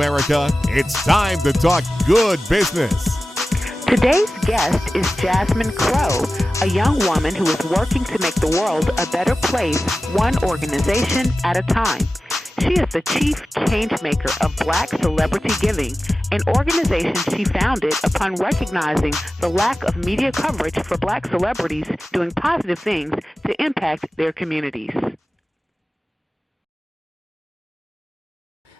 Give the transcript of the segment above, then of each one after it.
America. It's time to talk good business. Today's guest is Jasmine Crowe, a young woman who is working to make the world a better place, one organization at a time. She is the chief changemaker of Black Celebrity Giving, an organization she founded upon recognizing the lack of media coverage for Black celebrities doing positive things to impact their communities.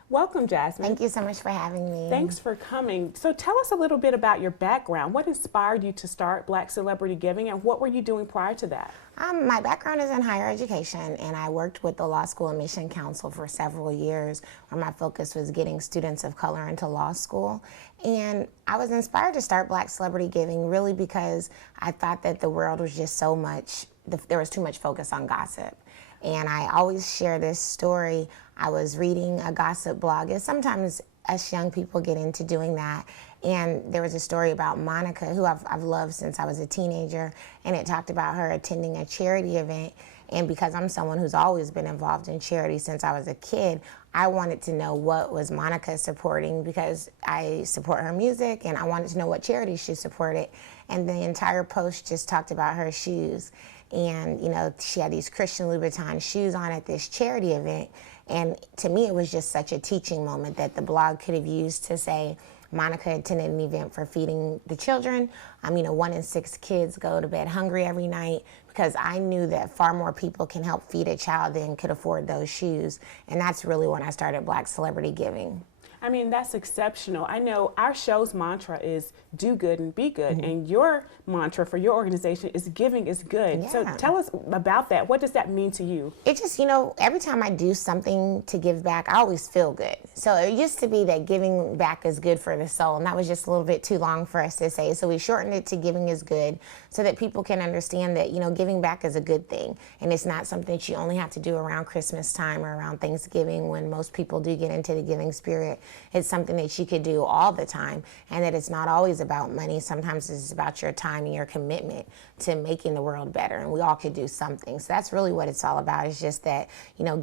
Welcome, Jasmine. Thank you so much for having me. Thanks for coming. So tell us a little bit about your background. What inspired you to start Black Celebrity Giving, and what were you doing prior to that? My background is in higher education, and I worked with the Law School Admission Council for several years, where my focus was getting students of color into law school. And I was inspired to start Black Celebrity Giving really because I thought that the world was just so much, there was too much focus on gossip. And I always share this story. I was reading a gossip blog, and sometimes us young people get into doing that. And there was a story about Monica, who I've loved since I was a teenager, and it talked about her attending a charity event. And because I'm someone who's always been involved in charity since I was a kid, I wanted to know what was Monica supporting, because I support her music, and I wanted to know what charity she supported. And the entire post just talked about her shoes. And, you know, she had these Christian Louboutin shoes on at this charity event. And to me, it was just such a teaching moment that the blog could have used to say, Monica attended an event for feeding the children. 1 in 6 kids go to bed hungry every night, because I knew that far more people can help feed a child than could afford those shoes. And that's really when I started Black Celebrity Giving. I mean, that's exceptional. I know our show's mantra is do good and be good, and your mantra for your organization is giving is good. Yeah. So tell us about that. What does that mean to you? It just, every time I do something to give back, I always feel good. So it used to be that giving back is good for the soul, and that was just a little bit too long for us to say. So we shortened it to giving is good, so that people can understand that, giving back is a good thing. And it's not something that you only have to do around Christmas time or around Thanksgiving, when most people do get into the giving spirit. It's something that you could do all the time, and that it's not always about money. Sometimes it's about your time and your commitment to making the world better, and we all could do something. So that's really what it's all about. It's just that,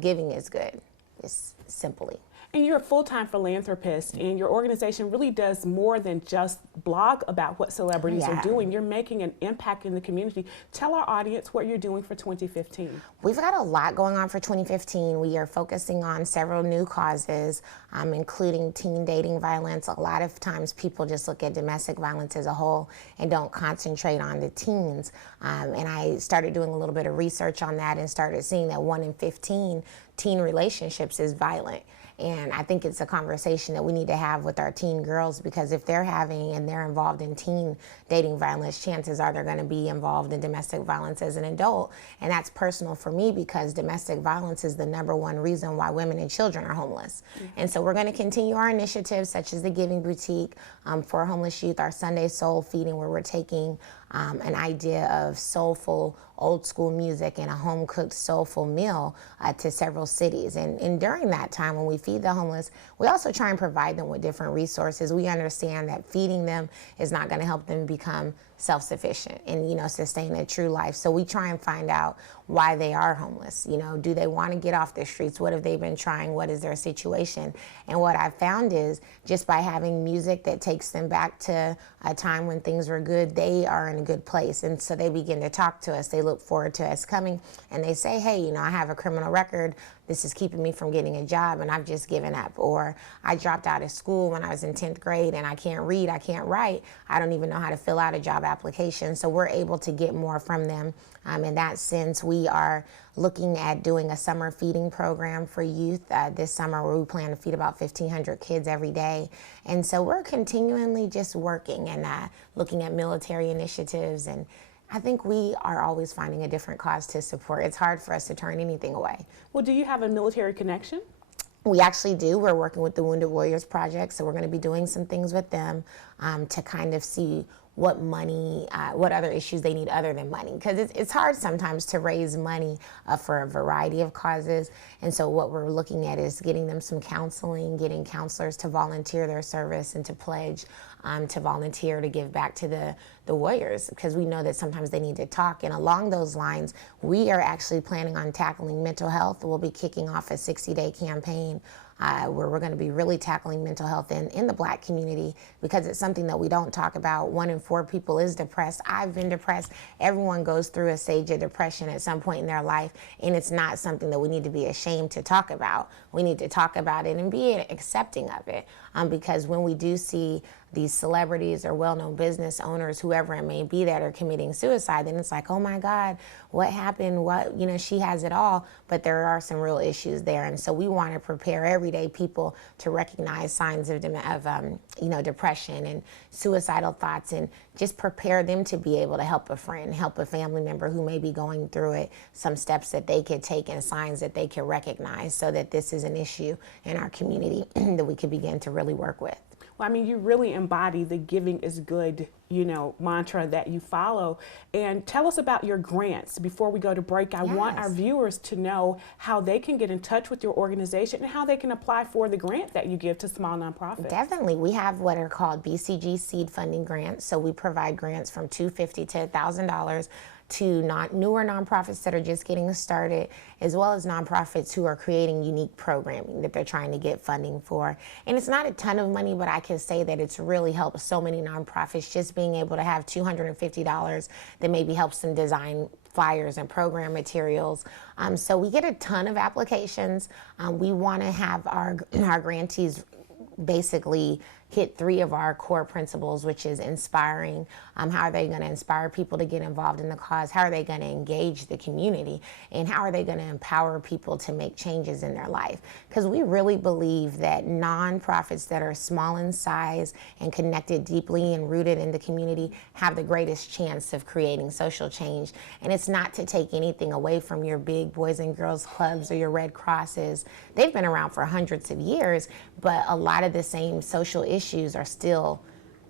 giving is good, just simply. And you're a full-time philanthropist, and your organization really does more than just blog about what celebrities are doing. You're making an impact in the community. Tell our audience what you're doing for 2015. We've got a lot going on for 2015. We are focusing on several new causes, including teen dating violence. A lot of times people just look at domestic violence as a whole and don't concentrate on the teens. And I started doing a little bit of research on that and started seeing that 1 in 15 teen relationships is violent. And I think it's a conversation that we need to have with our teen girls, because if they're having and they're involved in teen dating violence, chances are they're going to be involved in domestic violence as an adult. And that's personal for me, because domestic violence is the #1 reason why women and children are homeless. And so we're going to continue our initiatives, such as the Giving Boutique for homeless youth, our Sunday Soul Feeding, where we're taking an idea of soulful old school music and a home cooked soulful meal to several cities. And during that time, when we feed the homeless, we also try and provide them with different resources. We understand that feeding them is not going to help them become self-sufficient and, sustain a true life. So we try and find out why they are homeless. Do they want to get off the streets? What have they been trying? What is their situation? And what I've found is, just by having music that takes them back to a time when things were good, they are in a good place. And so they begin to talk to us. They look forward to us coming, and they say, hey, I have a criminal record. This is keeping me from getting a job, and I've just given up. Or I dropped out of school when I was in 10th grade, and I can't read, I can't write. I don't even know how to fill out a job application. So we're able to get more from them. In that sense, we are looking at doing a summer feeding program for youth this summer, where we plan to feed about 1,500 kids every day. And so we're continually just working and looking at military initiatives, and I think we are always finding a different cause to support. It's hard for us to turn anything away. Well, do you have a military connection? We actually do. We're working with the Wounded Warriors Project, so we're going to be doing some things with them to kind of see what money, what other issues they need other than money. Because it's hard sometimes to raise money for a variety of causes. And so what we're looking at is getting them some counseling, getting counselors to volunteer their service and to pledge to volunteer to give back to the warriors, because we know that sometimes they need to talk. And along those lines, we are actually planning on tackling mental health. We'll be kicking off a 60-day campaign where we're going to be really tackling mental health in the Black community, because it's something that we don't talk about. 1 in 4 people is depressed. I've been depressed. Everyone goes through a stage of depression at some point in their life, and it's not something that we need to be ashamed to talk about. We need to talk about it and be accepting of it, because when we do see these celebrities or well-known business owners, whoever it may be, that are committing suicide, then it's like, oh my God, what happened? What, she has it all, but there are some real issues there. And so we want to prepare everyday people to recognize signs of depression and suicidal thoughts, and just prepare them to be able to help a friend, help a family member who may be going through it, some steps that they could take and signs that they could recognize, so that this is an issue in our community that we could begin to really work with. Well, I mean, you really embody the giving is good, mantra that you follow. And tell us about your grants before we go to break. I want our viewers to know how they can get in touch with your organization and how they can apply for the grant that you give to small nonprofits. Definitely. We have what are called BCG seed funding grants. So we provide grants from $250 to $1,000 to newer nonprofits that are just getting started, as well as nonprofits who are creating unique programming that they're trying to get funding for. And it's not a ton of money, but I can say that it's really helped so many nonprofits, just being able to have $250 that maybe helps them design flyers and program materials. So we get a ton of applications. We want to have our grantees basically hit 3 of our core principles, which is inspiring. How are they going to inspire people to get involved in the cause? How are they going to engage the community? And how are they going to empower people to make changes in their life? Because we really believe that nonprofits that are small in size and connected deeply and rooted in the community have the greatest chance of creating social change. And it's not to take anything away from your big Boys and Girls Clubs or your Red Crosses. They've been around for hundreds of years, but a lot of the same social issues are still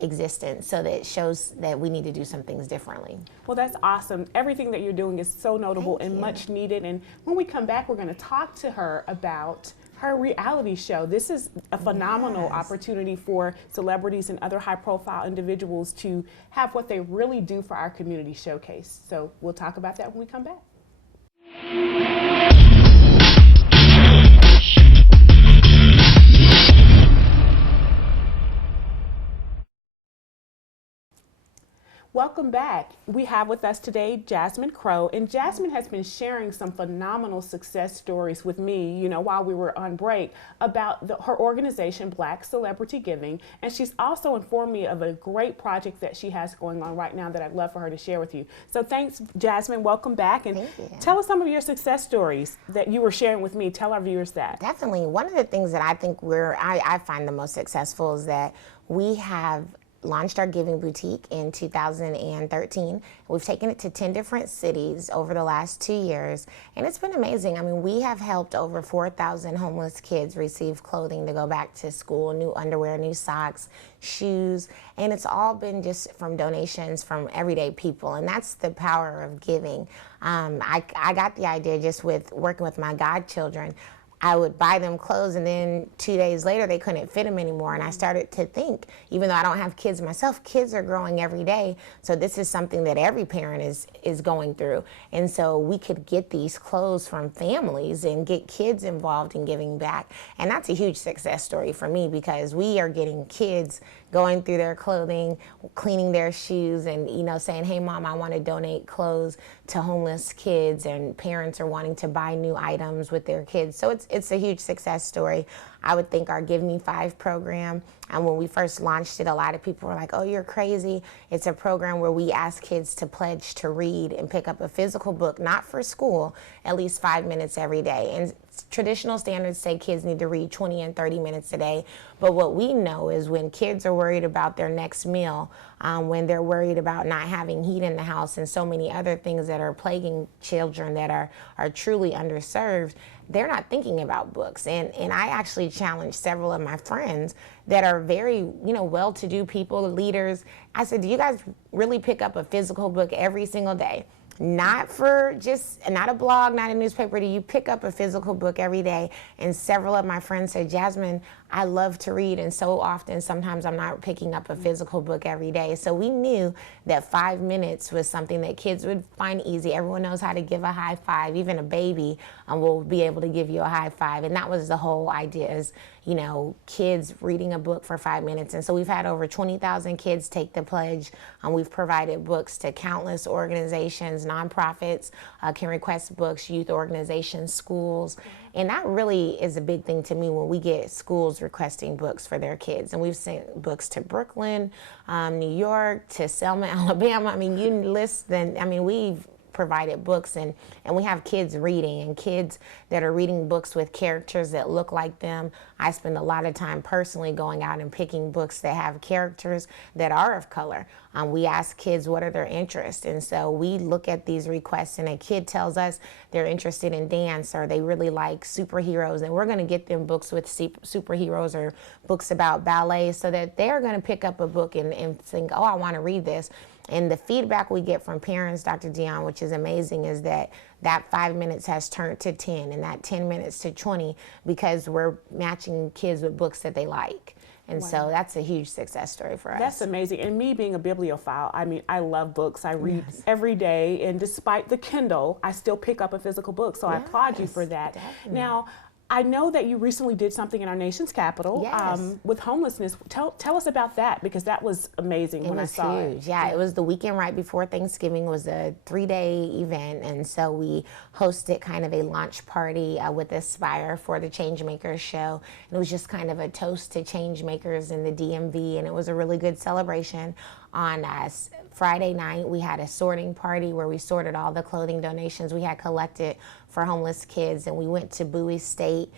existent, so that it shows that we need to do some things differently. Well, that's awesome. Everything that you're doing is so notable and much needed. And when we come back, we're going to talk to her about her reality show. This is a phenomenal opportunity for celebrities and other high-profile individuals to have what they really do for our community showcase. So we'll talk about that when we come back. Welcome back. We have with us today Jasmine Crowe, and Jasmine has been sharing some phenomenal success stories with me, while we were on break, about her organization, Black Celebrity Giving, and she's also informed me of a great project that she has going on right now that I'd love for her to share with you. So thanks, Jasmine. Welcome back, and tell us some of your success stories that you were sharing with me. Tell our viewers that. Definitely. One of the things that I think I find the most successful is that we have launched our giving boutique in 2013. We've taken it to 10 different cities over the last 2 years, and it's been amazing. I mean, we have helped over 4,000 homeless kids receive clothing to go back to school, new underwear, new socks, shoes, and it's all been just from donations from everyday people, and that's the power of giving. I got the idea just with working with my godchildren. I would buy them clothes, and then 2 days later they couldn't fit them anymore. And I started to think, even though I don't have kids myself, kids are growing every day. So this is something that every parent is going through. And so we could get these clothes from families and get kids involved in giving back. And that's a huge success story for me, because we are getting kids going through their clothing, cleaning their shoes, and saying, hey mom, I want to donate clothes to homeless kids, and parents are wanting to buy new items with their kids. So it's a huge success story. I would think our Give Me 5 program, and when we first launched it, a lot of people were like, oh, you're crazy. It's a program where we ask kids to pledge to read and pick up a physical book, not for school, at least 5 minutes every day. And traditional standards say kids need to read 20 and 30 minutes a day. But what we know is when kids are worried about their next meal, when they're worried about not having heat in the house and so many other things that are plaguing children that are truly underserved, they're not thinking about books. And I actually challenged several of my friends that are very, well-to-do people, leaders. I said, do you guys really pick up a physical book every single day? not a blog, not a newspaper. You pick up a physical book every day. And several of my friends said, Jasmine, I love to read, and so often sometimes I'm not picking up a physical book every day. So we knew that 5 minutes was something that kids would find easy. Everyone knows how to give a high five. Even a baby will be able to give you a high five. And that was the whole idea, is, you know, kids reading a book for 5 minutes. And so we've had over 20,000 kids take the pledge. We've provided books to countless organizations, nonprofits can request books, youth organizations, schools. And that really is a big thing to me when we get schools requesting books for their kids. And we've sent books to Brooklyn, New York, to Selma, Alabama. I mean, you list them. I mean, we've provided books, and we have kids reading, and kids that are reading books with characters that look like them. I spend a lot of time personally going out and picking books that have characters that are of color. We ask kids what are their interests, and so we look at these requests, and a kid tells us they're interested in dance, or they really like superheroes, and we're going to get them books with superheroes or books about ballet, so that they're going to pick up a book and think, oh, I want to read this. And the feedback we get from parents, Dr. Dionne, which is amazing, is that 5 minutes has turned to 10, and that 10 minutes to 20, because we're matching kids with books that they like. And so that's a huge success story for us. That's amazing. And me being a bibliophile, I mean, I love books. I read every day, and despite the Kindle, I still pick up a physical book. So I applaud you for that. Definitely. Now, I know that you recently did something in our nation's capital with homelessness. Tell us about that, because that was amazing when I saw it. It was huge. Yeah, it was the weekend right before Thanksgiving. It was a 3-day event, and so we hosted kind of a launch party with Aspire for the Changemakers show. And it was just kind of a toast to changemakers in the DMV, and it was a really good celebration. On Friday night, we had a sorting party where we sorted all the clothing donations we had collected for homeless kids, and we went to Bowie State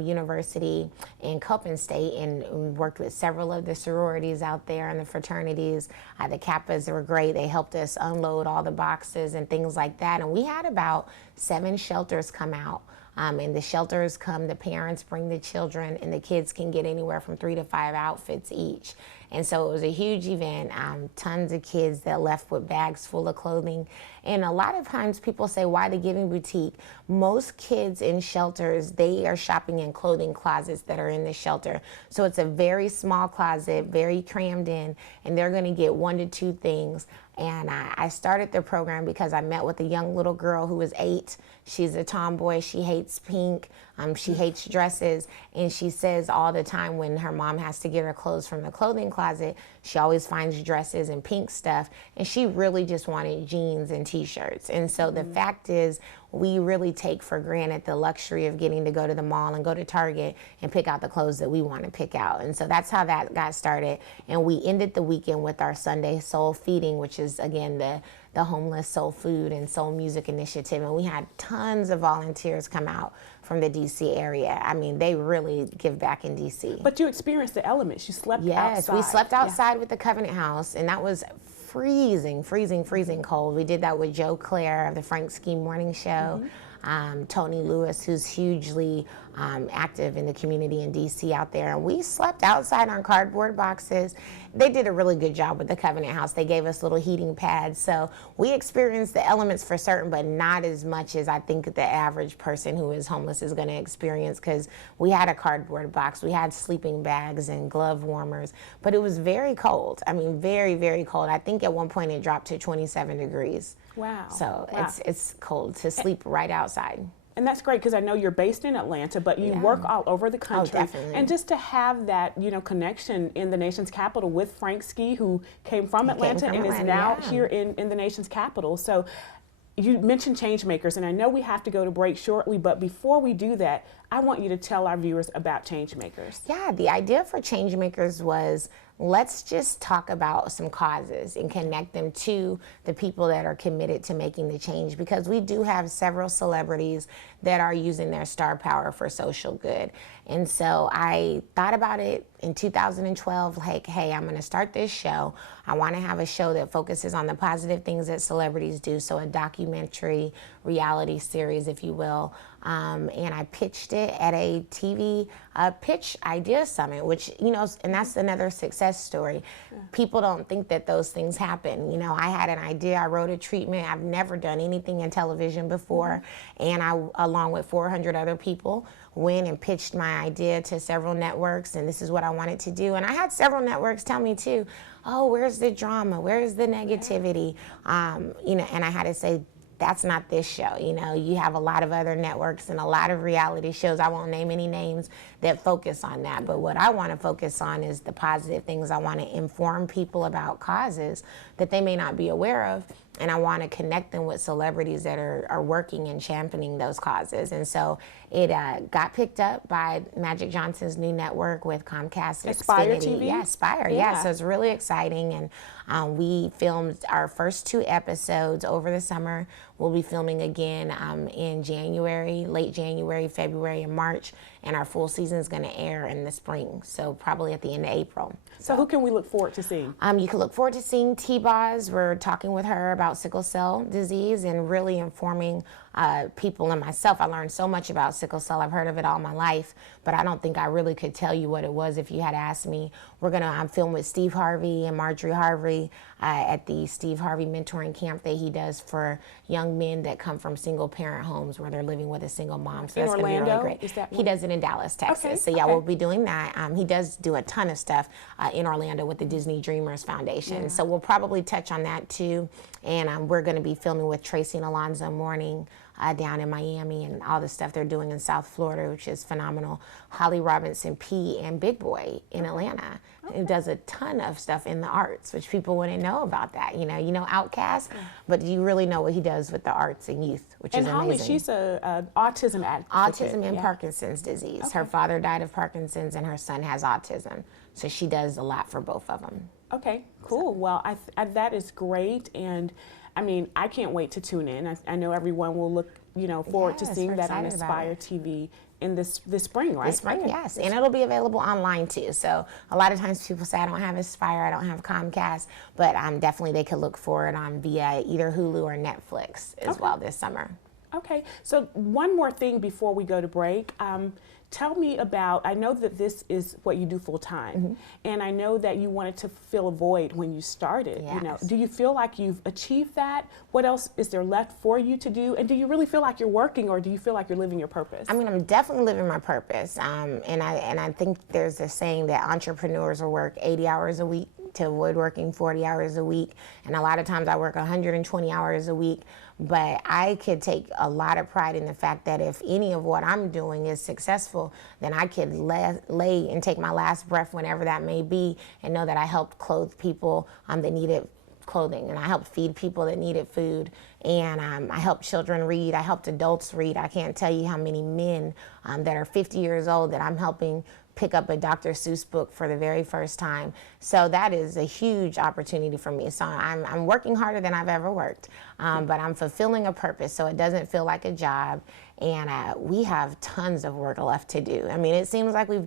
University in Copen State and worked with several of the sororities out there and the fraternities. The Kappas were great. They helped us unload all the boxes and things like that. And we had about 7 shelters come out. And the shelters come, the parents bring the children, and the kids can get anywhere from 3 to 5 outfits each. And so it was a huge event, tons of kids that left with bags full of clothing. And a lot of times people say, why the Giving Boutique? Most kids in shelters, they are shopping in clothing closets that are in the shelter. So it's a very small closet, very crammed in, and they're gonna get 1 to 2 things. And I started the program because I met with a young little girl who was 8. She's a tomboy. She hates pink. She hates dresses. And she says all the time when her mom has to get her clothes from the clothing closet, she always finds dresses and pink stuff. And she really just wanted jeans and T-shirts. And so the fact is, we really take for granted the luxury of getting to go to the mall and go to Target and pick out the clothes that we want to pick out. And so that's how that got started. And we ended the weekend with our Sunday Soul Feeding, which is, again, the homeless soul food and soul music initiative. And we had tons of volunteers come out from the DC area. I mean, they really give back in DC. But you experienced the elements. You slept outside. Yes, we slept outside with the Covenant House, and that was freezing cold. We did that with Joe Claire of the Frank Ski Morning Show. Tony Lewis, who's hugely active in the community in DC out there. And we slept outside on cardboard boxes. They did a really good job with the Covenant House. They gave us little heating pads. So we experienced the elements for certain, but not as much as I think the average person who is homeless is going to experience, because we had a cardboard box. We had sleeping bags and glove warmers, but it was very cold. I mean, very, very cold. I think at one point it dropped to 27 degrees. Wow. So it's cold to sleep right outside. And that's great, because I know you're based in Atlanta, but you work all over the country. Oh, definitely. And just to have that, connection in the nation's capital with Frank Ski, who came from Atlanta and is now here in the nation's capital. So you mentioned Changemakers, and I know we have to go to break shortly, but before we do that, I want you to tell our viewers about Changemakers. Yeah, the idea for Changemakers was, let's just talk about some causes and connect them to the people that are committed to making the change, because we do have several celebrities that are using their star power for social good. And so I thought about it in 2012, like, hey, I'm going to start this show. I want to have a show that focuses on the positive things that celebrities do, so a documentary, reality series, if you will. And I pitched it at a TV pitch idea summit, which, you know, and that's another success story. Yeah. People don't think that those things happen. You know, I had an idea, I wrote a treatment. I've never done anything in television before. And I, along with 400 other people, went and pitched my idea to several networks, and this is what I wanted to do. And I had several networks tell me too, oh, where's the drama? Where's the negativity? You know, and I had to say, that's not this show. You know, you have a lot of other networks and a lot of reality shows, I won't name any names, that focus on that. But what I want to focus on is the positive things. I want to inform people about causes that they may not be aware of, and I want to connect them with celebrities that are working and championing those causes. And so it got picked up by Magic Johnson's new network with Comcast Aspire Xfinity. TV? Yeah, Aspire, yeah. So it's really exciting. And we filmed our first 2 episodes over the summer. We'll be filming again in January, late January, February, and March. And our full season is going to air in the spring, so probably at the end of April. So who can we look forward to seeing? You can look forward to seeing T-Boz. We're talking with her about sickle cell disease and really informing people and myself. I learned so much about sickle cell. I've heard of it all my life, but I don't think I really could tell you what it was if you had asked me. We're going to film with Steve Harvey and Marjorie Harvey at the Steve Harvey mentoring camp that he does for young men that come from single parent homes where they're living with a single mom. So in that's going to be really great. Is that he does it in Dallas, Texas. Okay. So yeah, we'll be doing that. He does do a ton of stuff in Orlando with the Disney Dreamers Foundation. Yeah. So we'll probably touch on that too. And we're going to be filming with Tracy and Alonzo Mourning down in Miami, and all the stuff they're doing in South Florida, which is phenomenal. Holly Robinson P. and Big Boy in Atlanta. Who does a ton of stuff in the arts, which people wouldn't know about that. You know Outkast, but do you really know what he does with the arts and youth, which is amazing. And Holly, she's a autism advocate. Autism and Parkinson's disease. Okay. Her father died of Parkinson's and her son has autism. So she does a lot for both of them. Okay, cool. Well, that is great. And I mean, I can't wait to tune in. I know everyone will look, forward to seeing that on Aspire TV in this spring, right? This spring, yes. And it'll be available online too. So a lot of times people say, I don't have Aspire, I don't have Comcast, but definitely they could look for it on via either Hulu or Netflix as well this summer. Okay. So one more thing before we go to break. Tell me about, I know that this is what you do full time, and I know that you wanted to fill a void when you started. Yes. Do you feel like you've achieved that? What else is there left for you to do? And do you really feel like you're working, or do you feel like you're living your purpose? I mean, I'm definitely living my purpose. And I think there's a saying that entrepreneurs will work 80 hours a week to avoid working 40 hours a week. And a lot of times I work 120 hours a week. But I could take a lot of pride in the fact that if any of what I'm doing is successful, then I could lay and take my last breath whenever that may be, and know that I helped clothe people that needed clothing, and I helped feed people that needed food, and I helped children read, I helped adults read. I can't tell you how many men that are 50 years old that I'm helping pick up a Dr. Seuss book for the very first time. So that is a huge opportunity for me. So I'm working harder than I've ever worked, but I'm fulfilling a purpose, so it doesn't feel like a job. And we have tons of work left to do. I mean, it seems like we've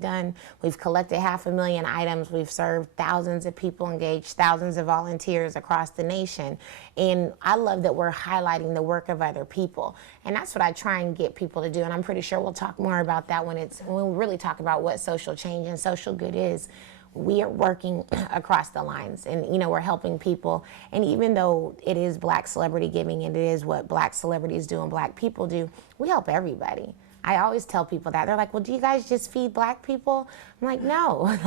collected 500,000 items, we've served thousands of people, engaged thousands of volunteers across the nation. And I love that we're highlighting the work of other people. And that's what I try and get people to do. And I'm pretty sure we'll talk more about that when we really talk about what social change and social good is. We are working across the lines, and we're helping people. And even though it is Black celebrity giving and it is what Black celebrities do and Black people do, we help everybody. I always tell people that. They're like, well, do you guys just feed Black people? I'm like, no.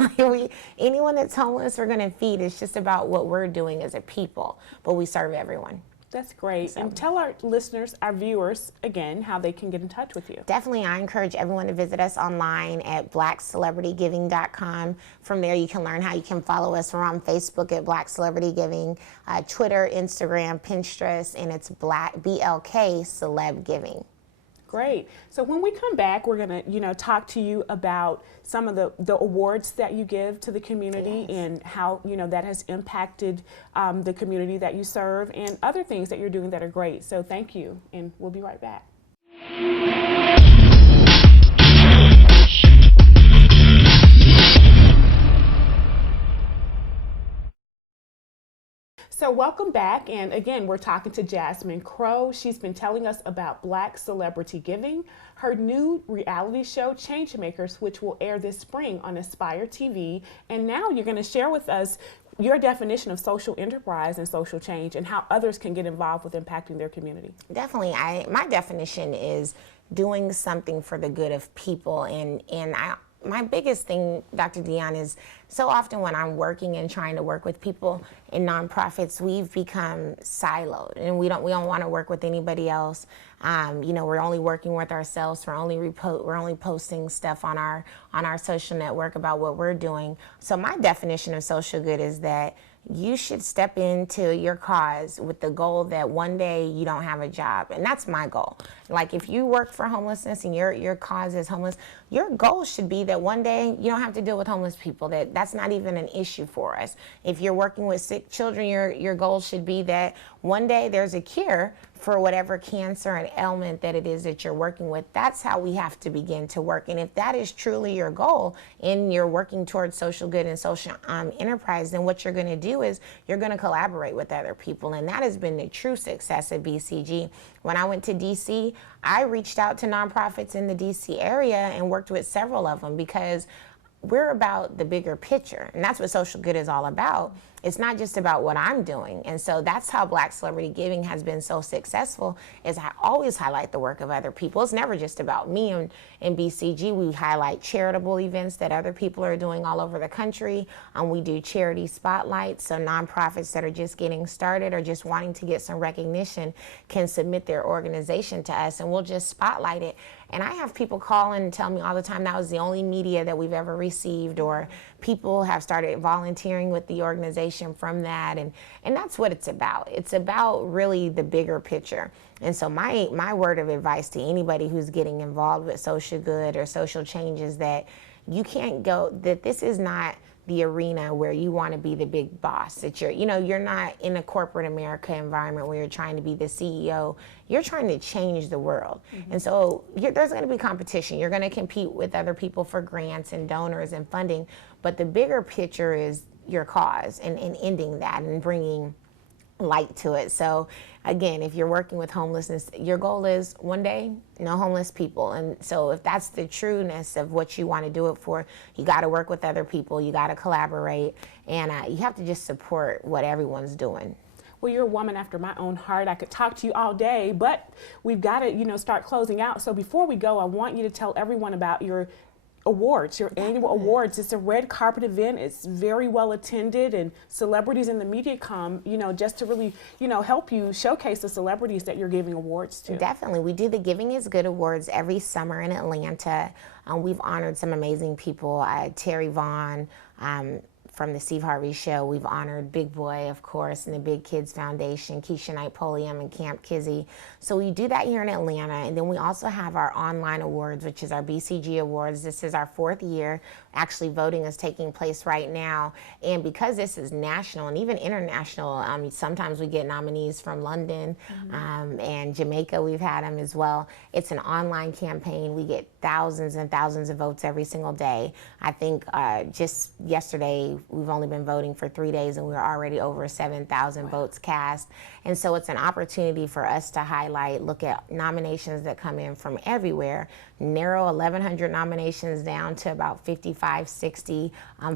Anyone that's homeless we're going to feed. It's just about what we're doing as a people, but we serve everyone. That's great. So, and tell our listeners, our viewers, again, how they can get in touch with you. Definitely. I encourage everyone to visit us online at blackcelebritygiving.com. From there, you can learn how you can follow us. We're on Facebook at Black Celebrity Giving, Twitter, Instagram, Pinterest, and it's BLK Celeb Giving. Great. So when we come back, we're going to, talk to you about some of the awards that you give to the community and how, that has impacted the community that you serve and other things that you're doing that are great. So thank you, and we'll be right back. So welcome back, and again, we're talking to Jasmine Crowe. She's been telling us about Black celebrity giving, her new reality show, Changemakers, which will air this spring on Aspire TV. And now you're going to share with us your definition of social enterprise and social change and how others can get involved with impacting their community. Definitely. My definition is doing something for the good of people. My biggest thing, Dr. Dionne, is so often when I'm working and trying to work with people in nonprofits, we've become siloed, and we don't want to work with anybody else. We're only working with ourselves. We're only posting stuff on our social network about what we're doing. So my definition of social good is that you should step into your cause with the goal that one day you don't have a job. And that's my goal. Like if you work for homelessness and your cause is homeless, your goal should be that one day you don't have to deal with homeless people, that's not even an issue for us. If you're working with sick children, your goal should be that one day there's a cure for whatever cancer and ailment that it is that you're working with. That's how we have to begin to work. And if that is truly your goal and you're working towards social good and social enterprise, then what you're going to do is you're going to collaborate with other people. And that has been the true success of BCG. When I went to DC, I reached out to nonprofits in the DC area and worked with several of them because we're about the bigger picture, and that's what social good is all about. It's not just about what I'm doing. And so that's how Black celebrity giving has been so successful, is I always highlight the work of other people. It's never just about me. In BCG, we highlight charitable events that other people are doing all over the country. We do charity spotlights, so nonprofits that are just getting started or just wanting to get some recognition can submit their organization to us, and we'll just spotlight it. And I have people call and tell me all the time that was the only media that we've ever received, or people have started volunteering with the organization from that. And that's what it's about. It's about really the bigger picture. And so my word of advice to anybody who's getting involved with social good or social change is that this is not the arena where you want to be the big boss, that you're not in a corporate America environment where you're trying to be the CEO. You're trying to change the world. Mm-hmm. And so there's going to be competition. You're going to compete with other people for grants and donors and funding. But the bigger picture is your cause and ending that and bringing light to it. So again, if you're working with homelessness, your goal is one day, no homeless people. And so if that's the trueness of what you want to do it for, you got to work with other people, you got to collaborate, and you have to just support what everyone's doing. Well, you're a woman after my own heart. I could talk to you all day, but we've got to, start closing out. So before we go, I want you to tell everyone about your awards, your annual awards. It's a red carpet event. It's very well attended, and celebrities in the media come, just to really, help you showcase the celebrities that you're giving awards to. Definitely. We do the Giving is Good Awards every summer in Atlanta. We've honored some amazing people. Terry Vaughn, from the Steve Harvey Show. We've honored Big Boy, of course, and the Big Kids Foundation, Keisha Knight Polium, and Camp Kizzy. So we do that here in Atlanta. And then we also have our online awards, which is our BCG Awards. This is our 4th year. Actually, voting is taking place right now. And because this is national and even international, sometimes we get nominees from London, and Jamaica. We've had them as well. It's an online campaign. We get thousands and thousands of votes every single day. I think just yesterday, we've only been voting for 3 days, and we're already over 7,000 votes cast. And so it's an opportunity for us to highlight, look at nominations that come in from everywhere, narrow 1,100 nominations down to about 55, 60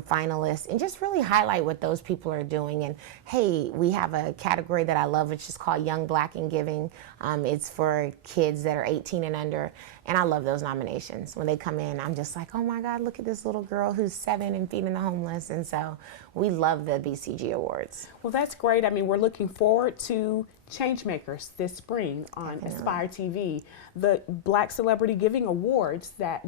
finalists, and just really highlight what those people are doing. And hey, we have a category that I love, which is called Young Black in Giving. It's for kids that are 18 and under. And I love those nominations. When they come in, I'm just like, oh my God, look at this little girl who's 7 and feeding the homeless. And so we love the BCG Awards. Well, that's great. I mean, we're looking forward to Changemakers this spring on Aspire TV, the Black Celebrity Giving Awards that,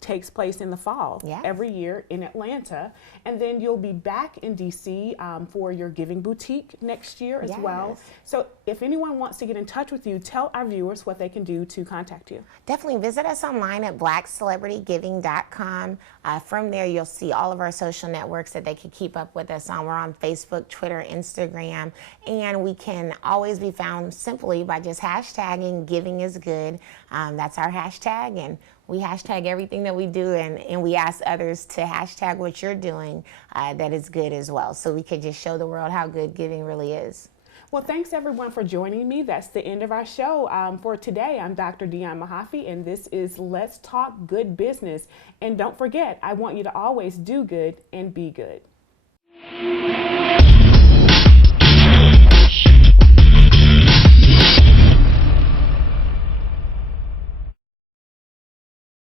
takes place in the fall every year in Atlanta. And then you'll be back in DC for your Giving Boutique next year as well. So if anyone wants to get in touch with you, tell our viewers what they can do to contact you. Definitely visit us online at blackcelebritygiving.com. From there, you'll see all of our social networks that they can keep up with us on. We're on Facebook, Twitter, Instagram, and we can always be found simply by just hashtagging Giving is Good. That's our hashtag, and we hashtag everything that we do, and we ask others to hashtag what you're doing that is good as well, so we could just show the world how good giving really is. Well, thanks everyone for joining me. That's the end of our show. For today, I'm Dr. Dionne Mahaffey, and this is Let's Talk Good Business. And don't forget, I want you to always do good and be good.